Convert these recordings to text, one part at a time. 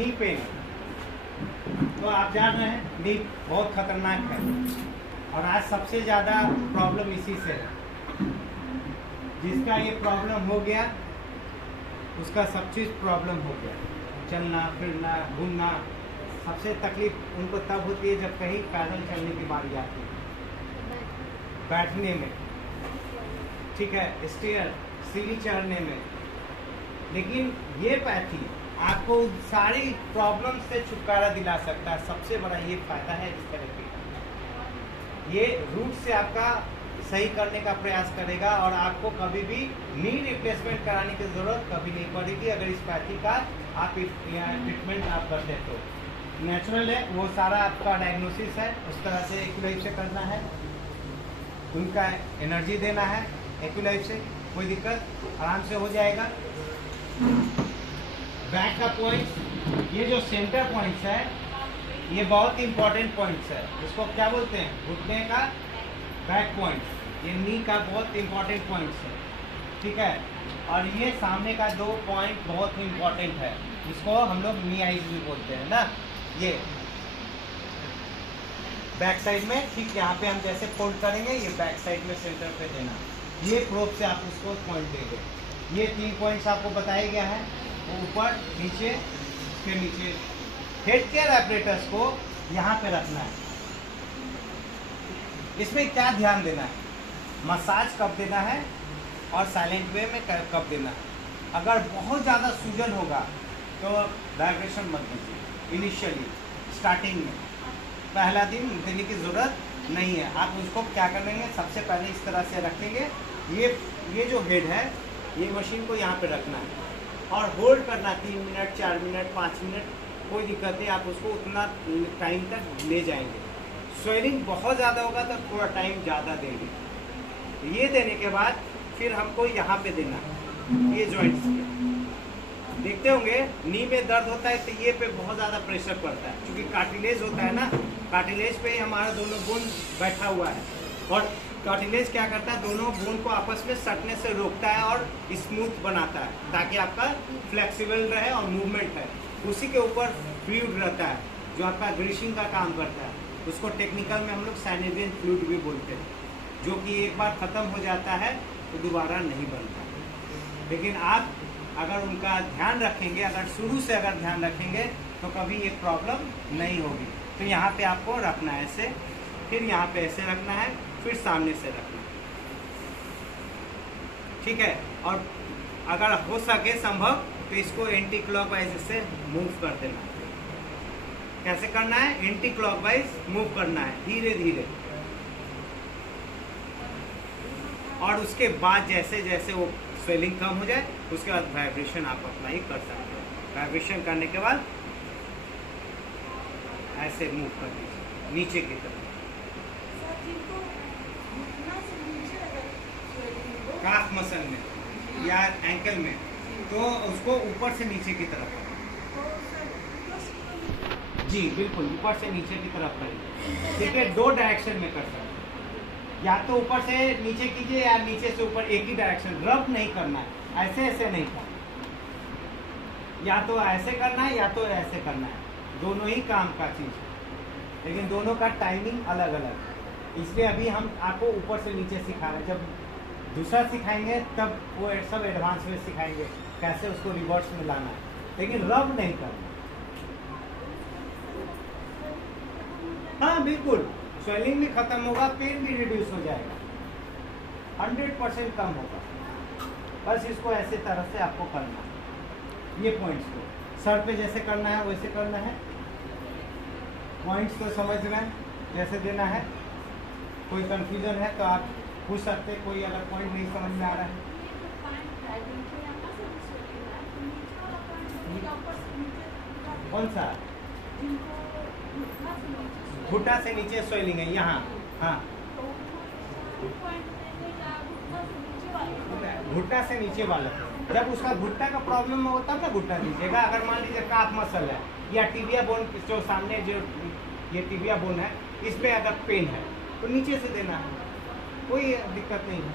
Knee pain. तो आप जान रहे हैं नी बहुत खतरनाक है और आज सबसे ज़्यादा प्रॉब्लम इसी से है। जिसका ये प्रॉब्लम हो गया उसका सब चीज़ प्रॉब्लम हो गया, चलना फिरना घूमना। सबसे तकलीफ उनको तब होती है जब कहीं पैदल चलने की बारी आती है, बैठने में, ठीक है, स्टेयर सीढ़ी चढ़ने में। लेकिन ये पैथी आपको सारी प्रॉब्लम से छुटकारा दिला सकता है। सबसे बड़ा ये फायदा है इस थेरेपी का। ये रूट से आपका सही करने का प्रयास करेगा और आपको कभी भी नी रिप्लेसमेंट कराने की ज़रूरत कभी नहीं पड़ेगी अगर इस पैथी का आप ट्रीटमेंट आप करते तो। नेचुरल है, वो सारा आपका डायग्नोसिस है, उस तरह से एक्यूलाइफ से करना है, उनका एनर्जी देना है एक्यूलाइफ से, कोई दिक्कत आराम से हो जाएगा। बैक का पॉइंट, ये जो सेंटर पॉइंट्स है ये बहुत इंपॉर्टेंट पॉइंट्स है। इसको क्या बोलते हैं? घुटने का बैक पॉइंट, ये नी का बहुत इंपॉर्टेंट पॉइंट्स है, ठीक है। और ये सामने का 2 पॉइंट बहुत इंपॉर्टेंट है, इसको हम लोग नी आइज भी बोलते हैं ना। ये बैक साइड में, ठीक यहाँ पे हम जैसे फोल्ड करेंगे ये बैक साइड में सेंटर पे देना, ये प्रोब से आप उसको पॉइंट देंगे। ये 3 पॉइंट्स आपको बताया गया है, वो ऊपर नीचे फिर नीचे। हेड केयर एपरेटस को यहाँ पे रखना है। इसमें क्या ध्यान देना है? मसाज कब देना है और साइलेंट वे में कब देना है। अगर बहुत ज़्यादा सूजन होगा तो वाइब्रेशन मत दीजिए इनिशियली, स्टार्टिंग में पहला दिन देने की ज़रूरत नहीं है। आप उसको क्या करेंगे, सबसे पहले इस तरह से रखेंगे, ये जो हेड है ये मशीन को यहाँ पे रखना है और होल्ड करना 3 मिनट 4 मिनट 5 मिनट, कोई दिक्कत नहीं, आप उसको उतना टाइम तक ले जाएंगे। स्वेलिंग बहुत ज़्यादा होगा तो थोड़ा टाइम ज़्यादा देंगे। ये देने के बाद फिर हमको यहाँ पे देना है, ये जॉइंट्स पे। देखते होंगे नी में दर्द होता है तो ये पे बहुत ज़्यादा प्रेशर पड़ता है, क्योंकि कार्टिलेज होता है ना, कार्टिलेज पे हमारा दोनों बोन बैठा हुआ है और कार्टिलेज क्या करता है, दोनों बोन को आपस में सटने से रोकता है और स्मूथ बनाता है ताकि आपका फ्लेक्सिबल रहे और मूवमेंट है। उसी के ऊपर फ्लूइड रहता है जो आपका ग्रीसिंग का काम करता है, उसको टेक्निकल में हम लोग साइनेवियन फ्लूइड भी बोलते हैं, जो कि एक बार ख़त्म हो जाता है तो दोबारा नहीं बनता। लेकिन आप अगर उनका ध्यान रखेंगे, अगर शुरू से अगर ध्यान रखेंगे तो कभी ये प्रॉब्लम नहीं होगी। तो यहाँ पे आपको रखना है ऐसे, फिर यहाँ पे ऐसे रखना है, फिर सामने से रखना है, ठीक है। और अगर हो सके संभव तो इसको एंटी क्लॉकवाइज से मूव कर देना। कैसे करना है? एंटी क्लॉकवाइज मूव करना है, धीरे धीरे। और उसके बाद जैसे जैसे वो स्वेलिंग कम हो जाए उसके बाद वाइब्रेशन आप अपना ही कर सकते हो। वाइब्रेशन करने के बाद ऐसे मूव कर दीजिए नीचे की तरफ, काफ मसल में या एंकल में, तो उसको ऊपर से नीचे की तरफ जी बिल्कुल ऊपर से नीचे की तरफ करिए। देखिए 2 डायरेक्शन में कर सकते हैं, या तो ऊपर से नीचे कीजिए या नीचे से ऊपर, एक ही डायरेक्शन। रब नहीं करना है, ऐसे ऐसे नहीं करना, या तो ऐसे करना है या तो ऐसे करना है, दोनों ही काम का चीज़ है, लेकिन दोनों का टाइमिंग अलग अलग है। इसलिए अभी हम आपको ऊपर से नीचे सिखा रहे हैं, जब दूसरा सिखाएंगे तब वो सब एडवांस में सिखाएंगे कैसे उसको रिवर्स में लाना है, लेकिन रब नहीं करना। हाँ बिल्कुल, स्वेलिंग भी खत्म होगा, पेन भी रिड्यूस हो जाएगा, 100% कम होगा। बस इसको ऐसे तरह से आपको करना है। ये पॉइंट्स को सर पे जैसे करना है वैसे करना है, पॉइंट्स को समझ में जैसे देना है। कोई कंफ्यूजन है तो आप पूछ सकते, कोई अगर पॉइंट नहीं समझ में आ रहा है। कौन सा? घुटना से नीचे स्वेलिंग है यहाँ, हाँ घुटना से नीचे वाला। जब उसका घुटना का प्रॉब्लम हो तब ना घुटना दीजिएगा। अगर मान लीजिए काफ मसल है या टिबिया बोन, जो सामने जो ये टिबिया बोन है, इसमें अगर पेन है तो नीचे से देना है, कोई दिक्कत नहीं है।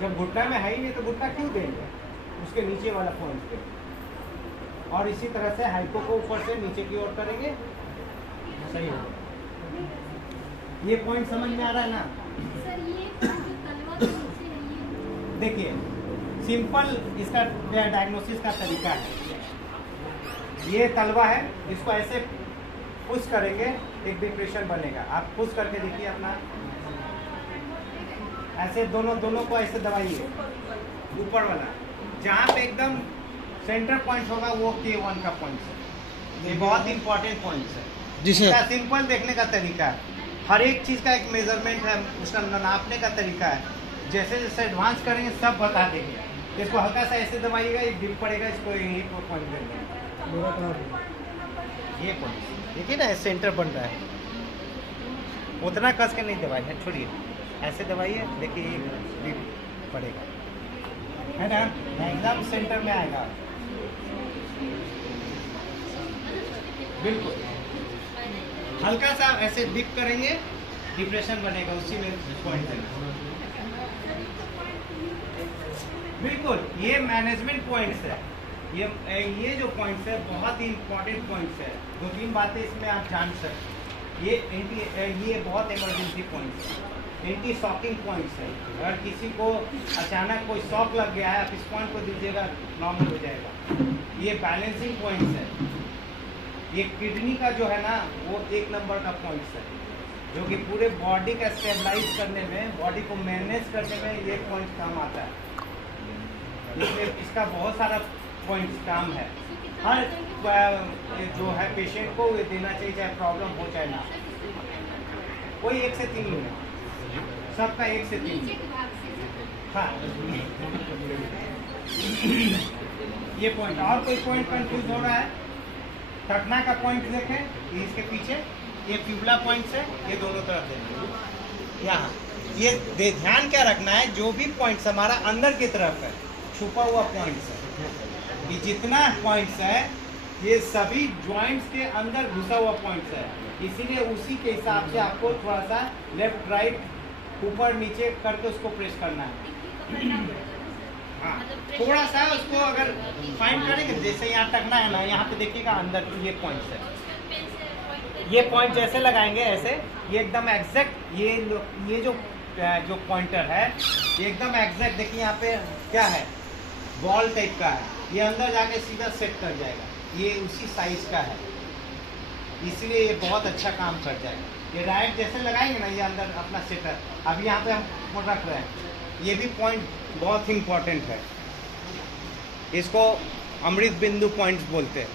जब घुटना में है ही नहीं तो घुटना क्यों देंगे, उसके नीचे वाला पॉइंट पे। और इसी तरह से हाइपो को ऊपर से नीचे की ओर करेंगे, सही होगा। ये पॉइंट समझ में आ रहा है ना? सर ये जो तलवा के नीचे है ये देखिए सिंपल इसका डायग्नोसिस का तरीका है। ये तलवा है, इसको ऐसे पुश करेंगे, एक डिप्रेशन बनेगा। आप पुश करके देखिए अपना, ऐसे दोनों को ऐसे दबाइए, ऊपर वाला जहाँ पे एकदम सेंटर पॉइंट होगा वो K1 का पॉइंट है। ये बहुत इंपॉर्टेंट पॉइंट है। इसका सिंपल देखने का तरीका है, हर एक चीज़ का एक मेजरमेंट है, उसका नापने का तरीका है। जैसे जैसे एडवांस करेंगे सब बता देंगे। इसको हल्का सा ऐसे दबाइएगा, एक डिप पड़ेगा, इसको यही पॉइंट देंगे। ये पॉइंट देखिए ना, सेंटर बन रहा है। उतना कस के नहीं दबाइए, छोड़िए, ऐसे दबाइए, देखिए ये डिप पड़ेगा, है ना, एकदम सेंटर में आएगा। बिल्कुल हल्का सा ऐसे डिप करेंगे, डिप्रेशन बनेगा, उसी में पॉइंट देना। बिल्कुल ये मैनेजमेंट पॉइंट्स है। ये जो पॉइंट्स है बहुत ही इंपॉर्टेंट पॉइंट्स है। 2-3 बातें इसमें आप जान सकते। ये बहुत इमरजेंसी पॉइंट्स है, एंटी शॉकिंग पॉइंट्स है। अगर किसी को अचानक कोई शॉक लग गया है, आप इस पॉइंट को दीजिएगा, नॉर्मल हो जाएगा। ये बैलेंसिंग पॉइंट्स है। ये किडनी का जो है ना वो 1 नंबर का पॉइंट्स है, जो कि पूरे बॉडी का स्टेबलाइज करने में, बॉडी को मैनेज करने में ये पॉइंट काम आता है। इसलिए इसका बहुत सारा पॉइंट्स काम है। हर जो है पेशेंट को ये देना चाहिए, चाहे प्रॉब्लम हो चाहे ना। कोई 1 से 3 मिनट, सबका 1 से 3 मिनट। हाँ ये पॉइंट। और कोई पॉइंट कंफ्यूज हो रहा है? टखना का पॉइंट देखें, ये इसके पीछे, ये प्यूबला पॉइंट्स है, ये दोनों तरफ देखें। यहाँ ये ध्यान क्या रखना है, जो भी पॉइंट्स हमारा अंदर की तरफ है, छुपा हुआ पॉइंट्स है, ये जितना पॉइंट्स है ये सभी जॉइंट्स के अंदर घुसा हुआ पॉइंट्स है। इसीलिए उसी के हिसाब से आपको थोड़ा सा लेफ्ट राइट ऊपर नीचे करके उसको प्रेस करना है। हाँ थोड़ा सा उसको अगर फाइंड करेंगे, जैसे यहाँ टकना है ना, यहाँ पे देखिएगा अंदर ये पॉइंट्स है। ये पॉइंट जैसे लगाएंगे ऐसे, ये एकदम एग्जैक्ट, ये जो पॉइंटर है ये एकदम एग्जैक्ट। देखिए यहाँ पे क्या है, बॉल टाइप का है, ये अंदर जाके सीधा सेट कर जाएगा। ये उसी साइज का है, इसलिए ये बहुत अच्छा काम कर जाएगा। ये राइट जैसे लगाएंगे ना, ये अंदर अपना सेट है। अभी यहाँ पे हम रख रहे हैं, ये भी पॉइंट बहुत इम्पॉर्टेंट है। इसको अमृत बिंदु पॉइंट्स बोलते हैं।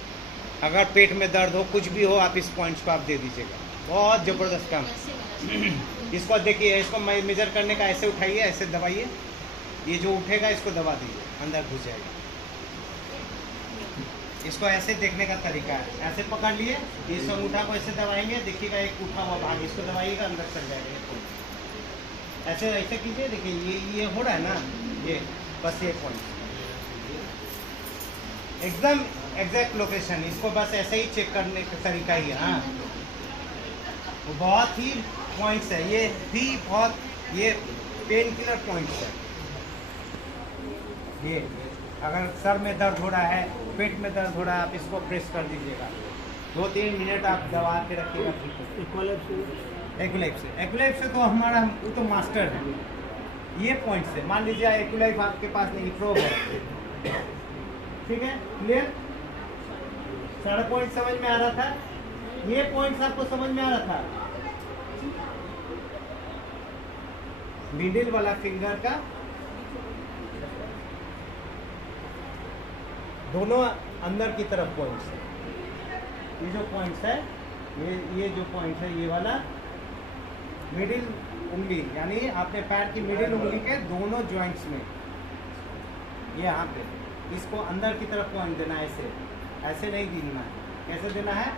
अगर पेट में दर्द हो, कुछ भी हो, आप इस पॉइंट्स को आप दे दीजिएगा, बहुत ज़बरदस्त काम। इसको देखिए, इसको मेजर करने का ऐसे उठाइए, ऐसे दबाइए, ये जो उठेगा इसको दबा दीजिए, अंदर घुस जाएगा। इसको ऐसे देखने का तरीका है, ऐसे पकड़ लिए, इस अंगूठा को ऐसे दबाएंगे, देखिएगा एक उठा हुआ भाग, इसको दबाइएगा, अंदर चल जाएगा। ऐसे ऐसे कीजिए, देखिए ये हो रहा है ना, ये बस ये पॉइंट एकदम एग्जैक्ट लोकेशन। इसको बस ऐसे ही चेक करने का तरीका ही है। हाँ वो बहुत ही पॉइंट्स है, ये भी बहुत, ये पेन किलर पॉइंट्स है। ये अगर सर में दर्द हो रहा है, पेट में दर्द हो रहा है, आप इसको प्रेस कर दीजिएगा, 2-3 मिनट आप दबा के रखिएगा। एक्युलाइफ से तो हमारा, वो तो मास्टर है। ये पॉइंट से मान लीजिए एक्युलाइफ आपके पास नहीं, प्रोब है, ठीक है, क्लियर? सारा पॉइंट समझ में आ रहा था? ये पॉइंट्स आपको समझ में आ रहा था? मिडिल वाला फिंगर का दोनों अंदर की तरफ पॉइंट्स है। ये जो पॉइंट्स है, ये जो पॉइंट है, ये वाला मिडिल उंगली, यानी आपने पैर की मिडिल उंगली के दोनों जॉइंट्स में, ये यहाँ पे, इसको अंदर की तरफ पॉइंट देना है। ऐसे नहीं देना है। कैसे देना है?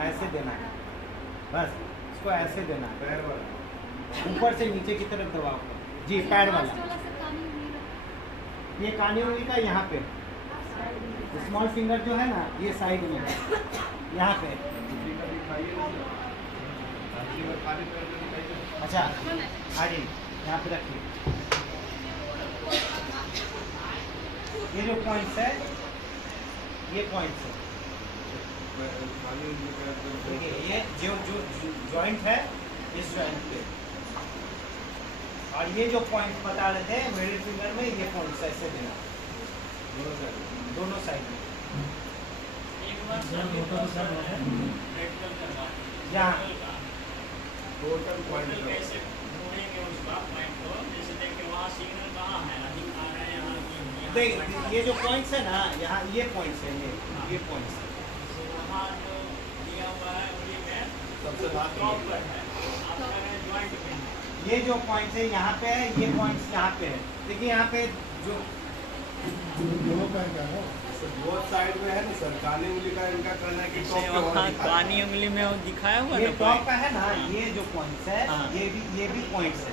ऐसे देना है, बस इसको ऐसे देना है, ऊपर से नीचे की तरफ दबाओ जी, पैर वाला। ये कानी उंगली का यहाँ पे, स्मॉल फिंगर जो है ना, ये साइड में, यहाँ पे। अच्छा आगे यहाँ पे रखिए। ये जो पॉइंट्स है, ये पॉइंट है। देखिए ये जो जो जॉइंट है इस जॉइंट पे, और ये जो पॉइंट बता रहे थे मिडिल फिंगर में, ये पॉइंट ऐसे देना दोनों साइड में। यहाँ टोटल पॉइंट कैसे ढूंढेंगे उसका पॉइंट को? जैसे देखिए वहाँ सिग्नल कहाँ है, अधिक आ रहे हैं यहाँ देख, ये जो पॉइंट्स है ना, यहाँ ये पॉइंट्स है, ये पॉइंट्स है। वहाँ जो दिया हुआ है उसी में सबसे लास्ट टॉप पर है, आप कह रहे हैं जॉइंट में है। ये जो पॉइंट्स है यहाँ पे है, ये पॉइंट्स यहाँ पे है। देखिए यहाँ पे जो बहुत साइड में है ना सर, काली उंगली का इनका करना है कि टॉप पे और वहाँ दिखा है। कानी उंगली में वो दिखाया हुआ ये ना टॉप point? का है ना, ये जो पॉइंट्स है हाँ। ये भी पॉइंट्स है,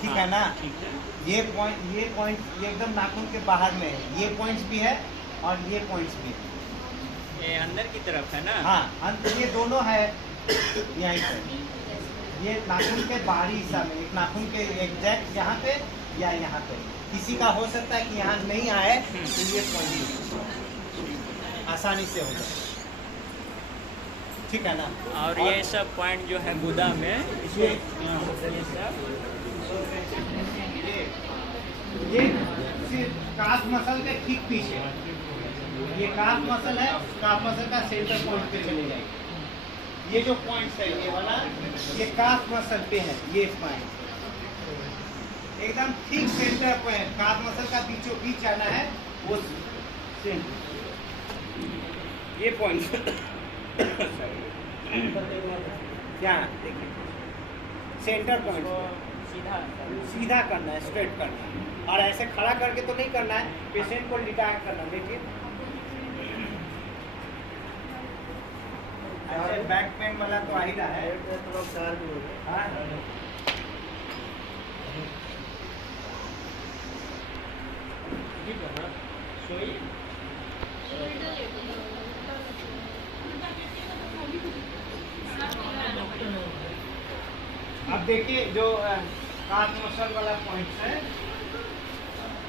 ठीक हाँ, है ना। ठीक है। ये पॉइंट ये एकदम नाखून के बाहर में है, ये पॉइंट्स भी है और ये पॉइंट्स भी है। ये अंदर की तरफ है ना? हाँ, अंत ये दोनों है यहीं पे। ये नाखून के बाहरी हिस्सा में, एक नाखून के एग्जैक्ट यहाँ पे या यहाँ पे। किसी का हो सकता है कि यहाँ नहीं आए, तो ये पॉइंट आसानी से हो जाए, ठीक है ना। और ये सब पॉइंट जो है गुदा में ये ये सब ये सिर्फ काफ मसल के ठीक पीछे, ये काफ मसल है, काफ मसल का सेंटर पॉइंट पे चले जाएगी। ये जो पॉइंट्स है ये वाला, ये काफ मसल पे है, ये पॉइंट एकदम ठीक सेंटर पॉइंट, काफ मसल का बीचों बीच आना है वो सेंटर, ये पॉइंट क्या देखिए सेंटर पॉइंट सीधा सीधा करना है, स्ट्रेट करना है, और ऐसे खड़ा करके तो नहीं करना है, पेशेंट को लिटा करना। देखिए ऐसे बैक पेन वाला तो आ ही रहा है। हाँ। सोइए। अब देखिए जो काफ मसल वाला पॉइंट है,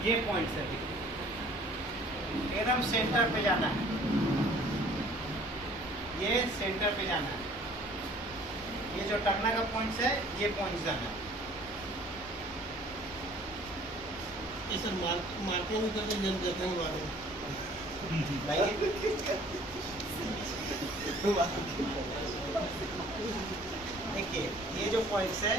ये पॉइंट है, देखिए एकदम सेंटर पे जाना है, ये सेंटर पे जाना है। ये जो टकना का पॉइंट है, ये पॉइंट जाना है। मार्किंग भी करके जम जाते हैं बाद में। देखिए ये जो पॉइंट्स है,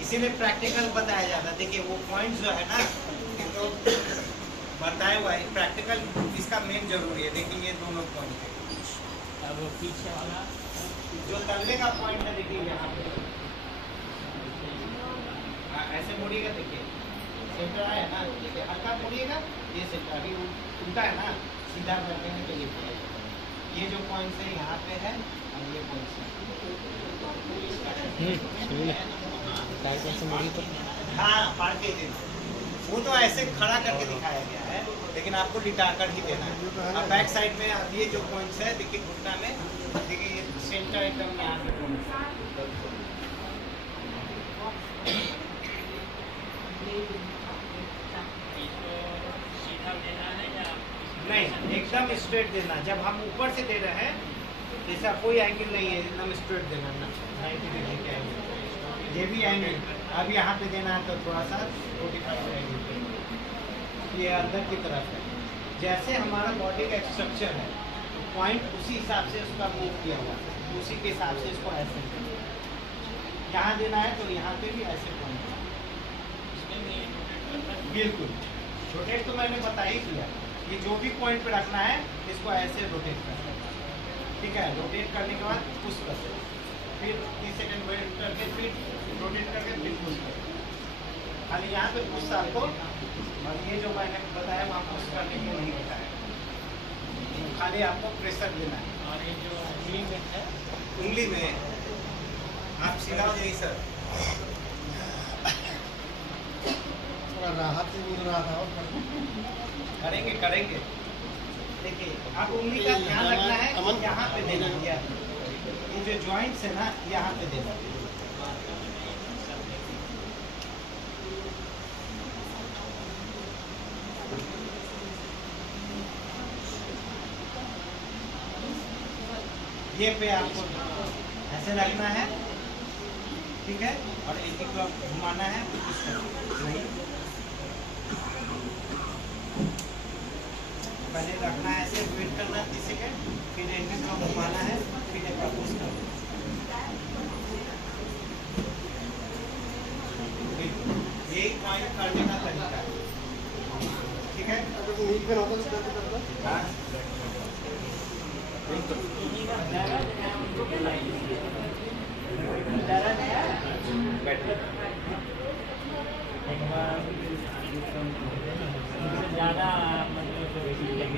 इसीलिए प्रैक्टिकल बताया जाता है। देखिए वो पॉइंट्स जो है ना, तो बताया हुआ है, प्रैक्टिकल इसका मेन जरूरी है। देखिए ये दोनों पॉइंट है। अब पीछे वाला जो तलवे का पॉइंट है, देखिए यहाँ पे ऐसे मुड़िएगा, देखिए सेंटर आया ना, देखिए हल्का मुड़िएगा, ये सेंटर अभी उल्टा है ना, सीधा करते हैं तो ये पॉइंट, ये जो पॉइंट है यहाँ पे है, और ये पॉइंट हाँ फाड़ के देना। वो तो ऐसे खड़ा करके दिखाया गया है, लेकिन आपको लिटा कर ही देना है। अब बैक साइड में अब ये जो पॉइंट्स है, देखिए घुटना में, देखिए ये सेंटर एकदम यहाँ पे सीधा देना है या नहीं, एकदम स्ट्रेट देना। जब हम ऊपर से दे रहे हैं, जैसा कोई एंगल नहीं है, एकदम स्ट्रेट देना ना, 90 डिग्री का एंगल। ये भी एंगल अब यहाँ पे देना है तो थोड़ा सा 45 एंगल, ये अंदर की तरफ है। जैसे हमारा बॉडी का स्ट्रक्चर है, पॉइंट उसी हिसाब से उसका मूव किया हुआ है, उसी के हिसाब से इसको ऐसे यहाँ देना है, तो यहाँ पे भी ऐसे पॉइंट बिल्कुल रोटेट तो मैंने बता ही दिया। ये जो भी पॉइंट पे रखना है, इसको ऐसे रोटेट करना है, ठीक है। रोटेट करने के बाद पुश कर, फिर 30 सेकंड वेट करके फिर रोटेट करके फिर पुश कर। खाली यहाँ पे पुश आपको, और ये जो मैंने बताया वहाँ पुश करने को नहीं बताया, खाली आपको प्रेशर देना है। और ये जो उंगली में है, उंगली में आप सिलाओ यही सर, थोड़ा राहत से मिल रहा था और करेंगे करेंगे। देखिए आप उंगली का ध्यान रखना है कि यहाँ पे देना है, ये जो जॉइंट्स है ना यहाँ पे देना है। ये पे आपको ऐसे रखना है, ठीक है, और एक एक घुमाना है इस तरह। नहीं, पहले रखना है ऐसे, वेट करना है 30 सेकेंड, फिर एक एक घुमाना है, फिर एक बार पुश करना है। ये पॉइंट करने का तरीका है, ठीक है। हाँ ज़्यादा मतलब